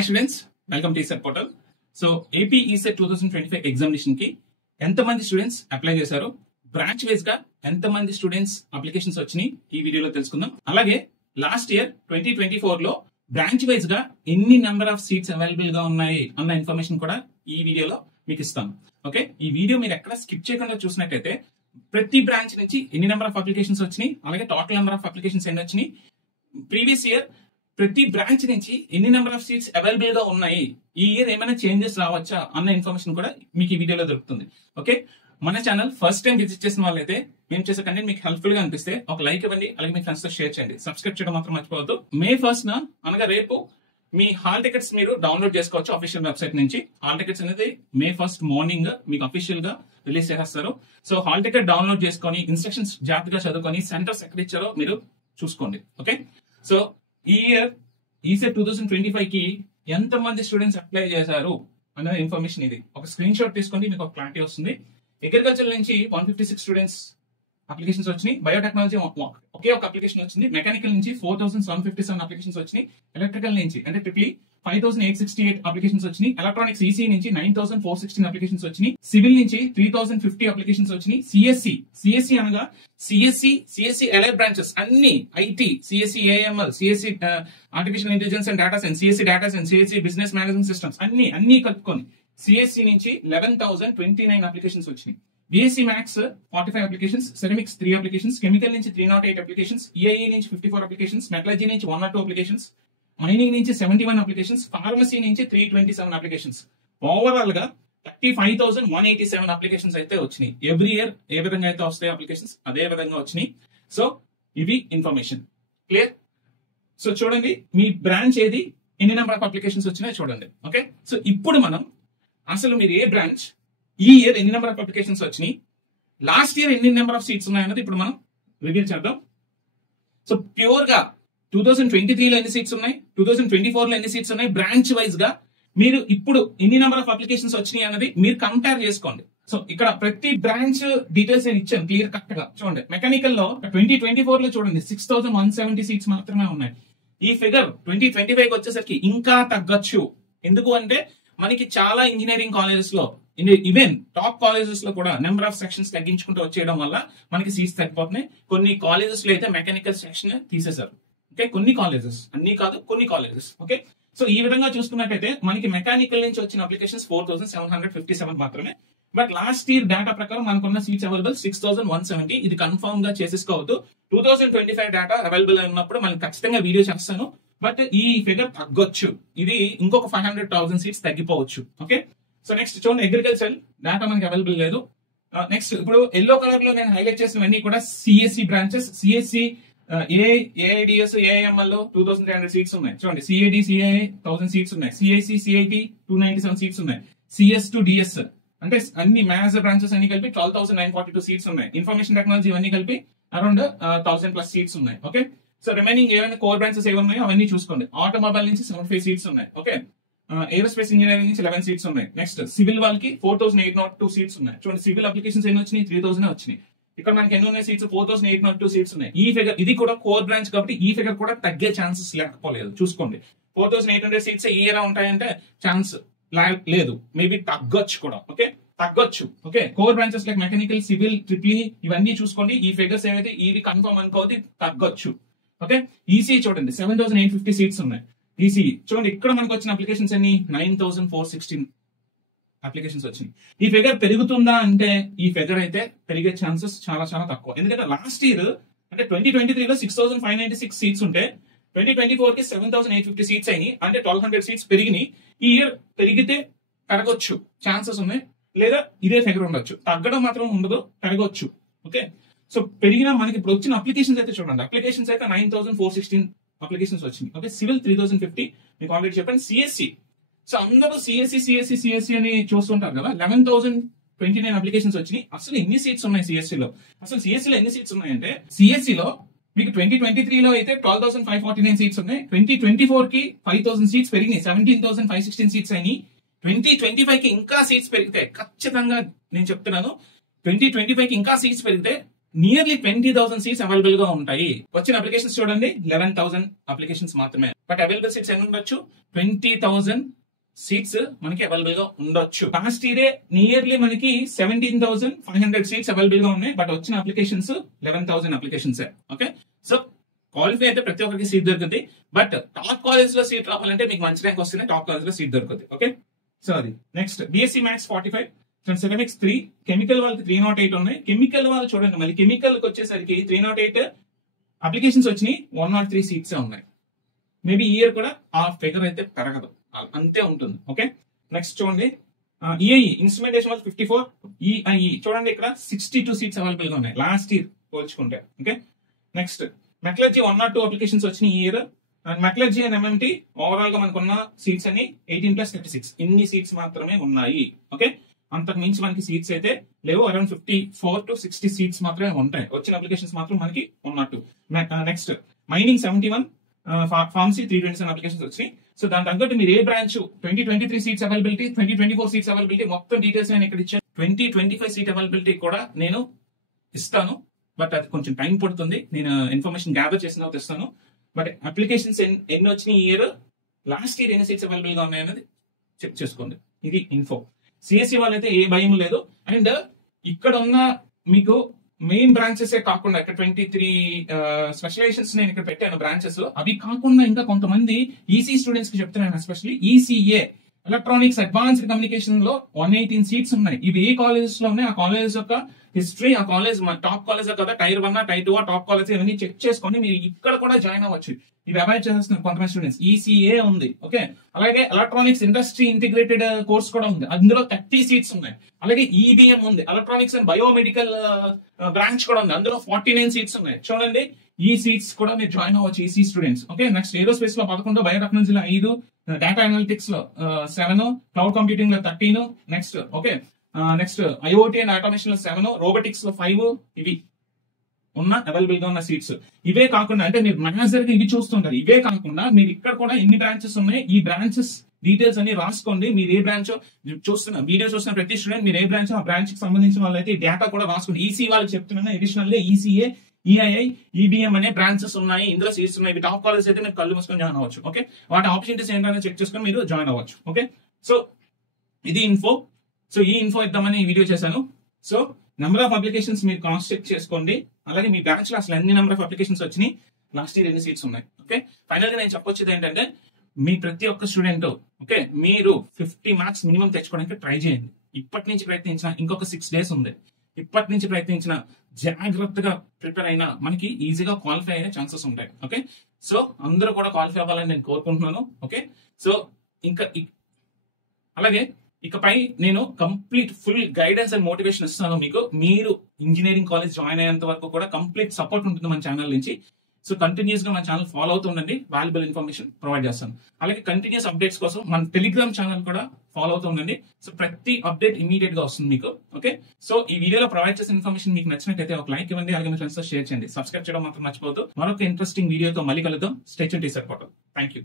Hi students, welcome to ECET portal. So AP ECET 2025 examination కి ఎంతమంది students apply చేశారు, branch wise గా ఎంతమంది స్టూడెంట్స్ అప్లికేషన్స్ వచ్చినాయి ఈ వీడియోలో తెలుసుకుందాం. అలాగే లాస్ట్ ఇయర్ 2024 లో బ్రాంచ్ వైజ్ గా ఎన్ని నెంబర్ ఆఫ్ సీట్స్ అవైలబుల్ గా ఉన్నాయి అన్న ఇన్ఫర్మేషన్ కూడా ఈ వీడియోలో మీకు ఇస్తాను. ఓకే, ఈ వీడియో మీరు ఎక్కడ స్కిప్ చేయకుండా చూసినట్టయితే ప్రతి బ్రాంచ్ నుంచి ఎన్ని నెంబర్ ఆఫ్ అప్లికేషన్స్ వచ్చినాయి, అలాగే టోటల్ నెంబర్ ఆఫ్ అప్లికేషన్స్ ఎన్ని వచ్చినాయి, ప్రీవియస్ ఇయర్ ప్రతి బ్రాంచ్ నుంచి ఎన్ని నెంబర్ ఆఫ్ సీట్స్ అవైలబుల్ గా ఉన్నాయి, ఈ ఇయర్ ఏమైనా చేంజెస్ రావచ్చా అన్న ఇన్ఫర్మేషన్ కూడా మీకు ఈ వీడియోలో దొరుకుతుంది. ఓకే, మన ఛానల్ ఫస్ట్ టైం విజిట్ చేసిన వాళ్ళైతే మేము చేసే కంటెంట్ మీకు హెల్ప్ఫుల్ గా అనిపిస్తే ఒక లైక్ ఇవ్వండి, అలాగే మీ ఫ్రెండ్స్ తో షేర్ చేయండి. సబ్స్క్రైబ్ చేయడం మాత్రం మర్చిపోవద్దు. May 1st అనగా రేపు మీ హాల్ టికెట్స్ మీరు డౌన్లోడ్ చేసుకోవచ్చు అఫీషియల్ వెబ్సైట్ నుంచి. హాల్ టికెట్స్ అనేది May 1st మార్నింగ్ మీకు అఫీషియల్ గా రిలీజ్ చేసేస్తారు. సో హాల్ టికెట్ డౌన్లోడ్ చేసుకొని ఇన్స్ట్రక్షన్స్ జాగ్రత్తగా చదువుకొని సెంటర్స్ ఎక్కడ ఇచ్చారో మీరు చూసుకోండి. ఓకే, సో ఈ ఇయర్ ఈసెట్ 2025 కి ఎంత మంది స్టూడెంట్స్ అప్లై చేశారు అనే ఇన్ఫర్మేషన్ ఇది. ఒక స్క్రీన్ షాట్ తీసుకోండి, మీకు ఒక క్లారిటీ వస్తుంది. అగ్రికల్చర్ నుంచి 156 స్టూడెంట్స్ అప్లికేషన్స్ వచ్చినాయి. బయోటెక్నాలజీ ఒకే ఒక అప్లికేషన్ వచ్చింది. మెకానికల్ నుంచి 4757 అప్లికేషన్స్ వచ్చినాయి. ఎలక్ట్రికల్ నుంచి అంటే ట్రిపుల్ 5868 అప్లికేషన్స్ వచ్చినాయి. ఎలక్ట్రానిక్స్ ఈసీ నుంచి 9416 అప్లికేషన్స్ వచ్చినాయి. సివిల్ నుంచి 3050 అప్లికేషన్స్ వచ్చినాయి. సిఎస్సి అనగా సిఎస్సి అలైడ్ బ్రాంచెస్ అన్ని, IT, CSE AML, CSE artificial intelligence and data science, CSE data science, CSE business management systems అన్ని కలుపుకొని సిఎస్సి నుంచి 11029 అప్లికేషన్స్ వచ్చినాయి. BSc maths 45 applications, ceramics 3 applications, chemical నుంచి 308 అప్లికేషన్స్, ఈఐఈ నుంచి 54 applications, metallurgy నుంచి 102 applications, mining నుంచి 71 applications, pharmacy నుంచి 327 applications. Overall గా 35,187 అప్లికేషన్స్ అయితే వచ్చినాయి. ఎవ్రీ ఇయర్ ఏ విధంగా అయితే వస్తాయి అప్లికేషన్స్ అదే విధంగా వచ్చినాయి. సో ఇవి ఇన్ఫర్మేషన్ క్లియర్. సో చూడండి, మీ బ్రాంచ్ ఏది, ఎన్ని నెంబర్ ఆఫ్ అప్లికేషన్స్ వచ్చినాయో చూడండి. ఓకే, సో ఇప్పుడు మనం అసలు మీరు ఏ బ్రాంచ్, ఈ ఇయర్ ఎన్ని నెంబర్ ఆఫ్ అప్లికేషన్స్ వచ్చినాయి, లాస్ట్ ఇయర్ ఎన్ని నెంబర్ ఆఫ్ సీట్స్ ఉన్నాయన్నది ఇప్పుడు మనం రివీల్ చేద్దాం. సో ప్యూర్ గా 2023 లో ఎన్ని సీట్స్ ఉన్నాయి, 2024 లో ఎన్ని సీట్స్ ఉన్నాయి, బ్రాంచ్ వైజ్ గా మీరు ఇప్పుడు ఎన్ని నెంబర్ ఆఫ్ అప్లికేషన్స్ వచ్చినాయి అన్నది మీరు కంపేర్ చేసుకోండి. సో ఇక్కడ ప్రతి బ్రాంచ్ డీటెయిల్స్ నేను ఇచ్చాను క్లియర్ కట్ గా. చూడండి, మెకానికల్ లో 2024 లో చూడండి 6170 సీట్స్ మాత్రమే ఉన్నాయి. ఈ ఫిగర్ 2025 వచ్చేసరికి ఇంకా తగ్గొచ్చు. ఎందుకు అంటే మనకి చాలా ఇంజనీరింగ్ కాలేజెస్ లో, ఈవెన్ టాప్ కాలేజెస్ లో కూడా నెంబర్ ఆఫ్ సెక్షన్స్ తగ్గించుకుంటూ వచ్చేయడం వల్ల మనకి సీట్స్ తగ్గిపోతున్నాయి. కొన్ని కాలేజెస్ లో అయితే మెకానికల్ సెక్షన్ తీసేశారు. ఓకే, కొన్ని కాలేజెస్, అన్ని కాదు, కొన్ని కాలేజెస్. ఓకే, సో ఈ విధంగా చూసుకున్నట్టయితే మనకి మెకానికల్ నుంచి వచ్చిన అప్లికేషన్స్ 4757 మాత్రమే. బట్ లాస్ట్ ఇయర్ డేటా ప్రకారం మనకున్న సీట్స్ అవైలబుల్ 6170. ఇది కన్ఫర్మ్ గా చేసేసుకోవద్దు. 2025 డేటా అవైలబుల్ అయినప్పుడు మనం ఖచ్చితంగా వీడియో చేస్తాను. బట్ ఈ ఫిగర్ తగ్గొచ్చు, ఇది ఇంకొక 500,000 సీట్స్ తగ్గిపోవచ్చు. ఓకే, సో నెక్స్ట్ చూడండి, అగ్రికల్చర్ డేటా మనకి అవైలబుల్ లేదు. నెక్స్ట్ ఇప్పుడు ఎల్లో కలర్ లో నేను హైలైట్ చేసినవన్నీ కూడా CSE branches. CSE AIDS AIML లో 2300 సీట్స్ ఉన్నాయి. చూడండి, సిఐడి సిఐఏ 1000 సీట్స్ ఉన్నాయి. సిఐసి సిఐటి 297 సీట్స్ ఉన్నాయి. సిఎస్ టు డిఎస్ అంటే అన్ని మేనేజర్ బ్రాంచెస్ అన్ని కలిపి 12,942 సీట్స్ ఉన్నాయి. ఇన్ఫర్మేషన్ టెక్నాలజీ ఇవన్నీ కలిపి అరౌండ్ 1000+ సీట్స్ ఉన్నాయి. ఓకే, సో రిమైనింగ్ ఏమైనా కోర్ బ్రాంచెస్ ఏమి ఉన్నాయో అవన్నీ చూసుకోండి. ఆటోమొబైల్ నుంచి 75 సీట్స్ ఉన్నాయి. ఓకే, ఏరోస్పేస్ ఇంజనీరింగ్ నుంచి 11 సీట్స్ ఉన్నాయి. నెక్స్ట్ సివిల్ వాళ్ళకి 4802 సీట్స్ ఉన్నాయి. చూడండి, సివిల్ అప్లికేషన్స్ ఎన్ని వచ్చినాయి, 3000 వచ్చినాయి. ఇక్కడ మనకి ఎన్ని ఉన్నాయి సీట్స్, 4802 సీట్స్ ఉన్నాయి. ఈ ఫిగర్ ఇది కూడా కోర్ బ్రాంచ్ కాబట్టి ఈ ఫిగర్ కూడా తగ్గే ఛాన్సెస్ లేకపోలేదు. చూసుకోండి, 4800 సీట్స్ ఈ ఇయర్ ఉంటాయంటే ఛాన్స్ లేదు, మేబీ తగ్గొచ్చు కూడా. ఓకే, తగ్గొచ్చు. Okay, core branches like mechanical, civil, triple ఇవన్నీ చూసుకోండి. ఈ ఫిగర్స్ ఏవైతే ఇది కన్ఫర్మ్ అనుకోవద్దు, తగ్గొచ్చు. ఓకే, ఈసీ చూడండి 7850 సీట్స్ ఉన్నాయి. ఈసీ చూడండి, ఇక్కడ మనకు వచ్చిన అప్లికేషన్స్ అన్ని 9416 అప్లికేషన్స్ వచ్చినాయి. ఈ ఫిగర్ పెరుగుతుందా అంటే ఈ ఫిగర్ అయితే పెరిగే ఛాన్సెస్ చాలా చాలా తక్కువ. ఎందుకంటే లాస్ట్ ఇయర్ అంటే 2023 లో 6596 సీట్స్ ఉంటే 2024 కి 7850 సీట్స్ అయినాయి. అంటే 1200 సీట్స్ పెరిగినాయి. ఈ ఇయర్ పెరిగితే పెరగొచ్చు, ఛాన్సెస్ ఉన్నాయి. లేదా ఇదే ఫిగర్ ఉండొచ్చు, తగ్గడం మాత్రం ఉండదు, పెరగొచ్చు. ఓకే, సో పెరిగినా మనకి ఇప్పుడు వచ్చిన అప్లికేషన్స్ అయితే చూడండి, అప్లికేషన్స్ అయితే 9416 అప్లికేషన్స్ వచ్చినాయి. ఓకే, సివిల్ 3050 మీకు ఆల్రెడీ చెప్పండి. సిఎస్సి, సో అందరూ సిఎస్సి అని చూస్తుంటారు కదా, 11,029 అప్లికేషన్స్ వచ్చినాయి. అసలు ఎన్ని సీట్స్ ఉన్నాయి సిఎస్సిలో? అసలు సిఎస్సిలో ఎన్ని సీట్స్ ఉన్నాయంటే సిఎస్సిలో మీకు 2023 లో అయితే 12,549 సీట్స్ ఉన్నాయి. 2024 కి 5,000 సీట్స్ పెరిగినాయి, 17,516 సీట్స్ అయినాయి. 2025 కి ఇంకా సీట్స్ పెరిగితే, ఖచ్చితంగా నేను చెప్తున్నాను, 2025 కి ఇంకా సీట్స్ పెరిగితే నియర్లీ 20,000 సీట్స్ అవైలబుల్ గా ఉంటాయి. వచ్చిన అప్లికేషన్స్ చూడండి 11,000 అప్లికేషన్స్ మాత్రమే. బట్ అవైలబుల్ సీట్స్ ఎన్ని ఉండొచ్చు? 20,000 సీట్స్ మనకి అవైలబుల్ గా ఉండొచ్చు. లాస్ట్ ఇయరే నియర్లీ మనకి 17,500 సీట్స్ అవైలబుల్ గా ఉన్నాయి. బట్ వచ్చిన applications 11,000 applications. Okay, so qualify అయితే ప్రతి ఒక్కరికి సీట్ దొరుకుతుంది. బట్ టాప్ కాలేజ్ లో సీట్ రావాలంటే మీకు మంచి ర్యాంక్ వస్తేనే టాప్ కాలేజ్ లో సీట్ దొరుకుతుంది. ఓకే, సో అది next BSc maths 45, ceramics 3, chemical వాళ్ళకి 308 ఉన్నాయి. కెమికల్ వాళ్ళు చూడండి, మళ్ళీ కెమికల్ కి వచ్చేసరికి 308 అప్లికేషన్స్ వచ్చినాయి, 103 సీట్స్ ఉన్నాయి. మేబీ ఈ ఇయర్ కూడా ఆ ఫిగర్ అయితే పెరగదు, అంతే ఉంటుంది. ఓకే, నెక్స్ట్ చూడండి ఈఐఈ ఇన్స్ట్రుమెంటేషన్ వాళ్ళు 54, ఈఐఈ చూడండి ఇక్కడ 62 సీట్స్ అవైలబుల్ గా ఉన్నాయి లాస్ట్ ఇయర్ పోల్చుకుంటే. ఓకే, నెక్స్ట్ మెటలర్జీ 102 అప్లికేషన్స్ వచ్చినాయి ఈ year. And metallurgy and MMT overall గా మనకున్న సీట్స్ అని 18+36 ఇన్ని సీట్స్ మాత్రమే ఉన్నాయి. ఓకే, అంతకు మించి మనకి సీట్స్ అయితే లేవు. అరౌండ్ 54 to 60 సీట్స్ మాత్రమే ఉంటాయి. వచ్చిన అప్లికేషన్స్ మాత్రం మనకి 102. నెక్స్ట్ మైనింగ్ 71, ఫార్మసీ 327 అప్లికేషన్స్ వచ్చినాయి. సో దాని తగ్గట్టు మీరు ఏ branch 2023 seats availability, 2024 seats availability మొత్తం డీటెయిల్స్ నేను ఇక్కడ ఇచ్చాను. 2025 సీట్ అవైలబిలిటీ కూడా నేను ఇస్తాను. బట్ అది కొంచెం టైం పడుతుంది, నేను ఇన్ఫర్మేషన్ గ్యాదర్ చేసిన తర్వాత ఇస్తాను. బట్ అప్లికేషన్స్ ఎన్ని వచ్చినాయి ఈ ఇయర్, లాస్ట్ ఇయర్ ఎన్ని సీట్స్ అవైలబుల్ గా ఉన్నాయనేది చెక్ చేసుకోండి. ఇది ఇన్ఫో. సిఎస్సి వాళ్ళైతే ఏ భయం లేదు. అండ్ ఇక్కడ ఉన్న మీకు మెయిన్ బ్రాంచెస్ కాకుండా ఇక్కడ 23 స్పెషలైజేషన్స్ నేను ఇక్కడ పెట్టాను బ్రాంచెస్. అవి కాకుండా ఇంకా కొంతమంది ఈసీ స్టూడెంట్స్ కి చెప్తున్నాను, especially ECA electronics advanced communication లో 118 సీట్స్ ఉన్నాయి. ఇవి ఏ కాలేజెస్ లో ఉన్నాయి, ఆ కాలేజెస్ యొక్క హిస్టరీ, ఆ కాలేజ్ టాప్ కాలేజ్ కదా, టైర్ 1, టైర్ 2, టాప్ కాలేజ్ ఇవన్నీ చెక్ చేసుకొని మీరు ఇక్కడ కూడా జాయిన్ అవ్వచ్చు. ఇవి అవాయిడ్ చేస్తున్నారు కొంతమంది స్టూడెంట్స్. ఈసీఏ ఉంది. ఓకే, అలాగే ఎలక్ట్రానిక్స్ ఇండస్ట్రీ ఇంటిగ్రేటెడ్ కోర్స్ కూడా ఉంది, అందులో 30 సీట్స్ ఉన్నాయి. అలాగే ఈబిఎం ఉంది, ఎలక్ట్రానిక్స్ అండ్ బయోమెడికల్ బ్రాంచ్ కూడా ఉంది, అందులో 49 సీట్స్ ఉన్నాయి. చూడండి, ఈ సీట్స్ కూడా మీరు జాయిన్ అవ్వచ్చు EC students. Okay, next aerospace లో 11, బయోటెక్నాలజీలో 5, డేటా అనలిటిక్స్ లో 7, క్లౌడ్ కంప్యూటింగ్ లో 13. Next okay, next IoT and automation లో 7, రోబోటిక్స్ లో 5. ఇవి ఉన్న అవైలబుల్ గా ఉన్న సీట్స్. ఇవే కాకుండా అంటే మీరు మేనేజర్ గా ఇవి చూస్తుంటారు, ఇవే కాకుండా మీరు ఇక్కడ కూడా ఎన్ని బ్రాంచెస్ ఉన్నాయి, ఈ బ్రాంచెస్ డీటెయిల్స్ అన్ని రాసుకోండి. మీరు ఏ బ్రాంచ్ చూస్తున్న వీడియో చూస్తున్న ప్రతి స్టూడెంట్ మీరు ఏ బ్రాంచ్, ఆ బ్రాంచ్ కి సంబంధించిన వాళ్ళైతే డేటా కూడా రాసుకోండి. ఈసీ వాళ్ళకి చెప్తున్నాను, అడిషనల్ ఈసీఏ, ఈఐఐ, ఈబిఎం అనే బ్రాంచెస్ ఉన్నాయి, ఇందులో సీట్స్ ఉన్నాయి. ఇవి టాప్ కాలేజ్ అయితే మీరు కళ్ళు మూసుకొని జాయిన్ అవ్వచ్చు. ఓకే, వాటి ఆపర్చునిటీస్ ఏంటనే చెక్ చేసుకొని మీరు జాయిన్ అవ్వచ్చు. ఓకే, సో ఇది ఇన్ఫో. సో ఈ ఇన్ఫో ఇద్దామని ఈ వీడియో చేశాను. సో నెంబర్ ఆఫ్ అప్లికేషన్స్ మీరు క్రాస్ చెక్ చేసుకోండి. అలాగే మీ బ్రాంచ్ లో అసలు ఎన్ని నెంబర్ ఆఫ్ అప్లికేషన్స్ వచ్చినాయి, లాస్ట్ ఇయర్ ఎన్ని సీట్స్ ఉన్నాయి. ఓకే, ఫైనల్ గా నేను చెప్పొచ్చేది ఏంటంటే మీ ప్రతి ఒక్క స్టూడెంట్ ఓకే మీరు 50 మార్క్స్ మినిమం తెచ్చుకోవడానికి ట్రై చేయండి. ఇప్పటి నుంచి ప్రయత్నించిన ఇంకొక 6 days ఉంది, ఇప్పటి నుంచి ప్రయత్నించిన జాగ్రత్తగా ప్రిపేర్ అయినా మనకి ఈజీగా క్వాలిఫై అయ్యే ఛాన్సెస్ ఉంటాయి. ఓకే, సో అందరూ కూడా క్వాలిఫై అవ్వాలని నేను కోరుకుంటున్నాను. ఓకే, సో ఇంకా అలాగే ఇకపై నేను complete full guidance and motivation ఇస్తాను మీకు. మీరు ఇంజనీరింగ్ కాలేజ్ జాయిన్ అయ్యేంత వరకు కూడా కంప్లీట్ సపోర్ట్ ఉంటుంది మన ఛానల్ నుంచి. సో కంటిన్యూస్ గా మన ఛానల్ ఫాలో అవుతుండండి, వాల్యుబుల్ ఇన్ఫర్మేషన్ ప్రొవైడ్ చేస్తాను. అలాగే కంటిన్యూస్ అప్డేట్స్ కోసం మన టెలిగ్రామ్ ఛానల్ కూడా ఫాలో అవుతుండండి. సో ప్రతి అప్డేట్ ఇమీడియట్ గా వస్తుంది మీకు. ఓకే, సో ఈ వీడియోలో ప్రొవైడ్ చేసిన ఇన్ఫర్మేషన్ మీకు నచ్చినట్లయితే ఒక లైక్ ఇవ్వండి, అలాగే మీ ఫ్రెండ్స్ తో షేర్ చేయండి. సబ్స్క్రైబ్ చేయడం మాత్రం మర్చిపోవద్దు. మరొక ఇంట్రెస్టింగ్ వీడియోతో మళ్ళీ కలుద్దాం. Stay tuned to teacher portal. Thank you.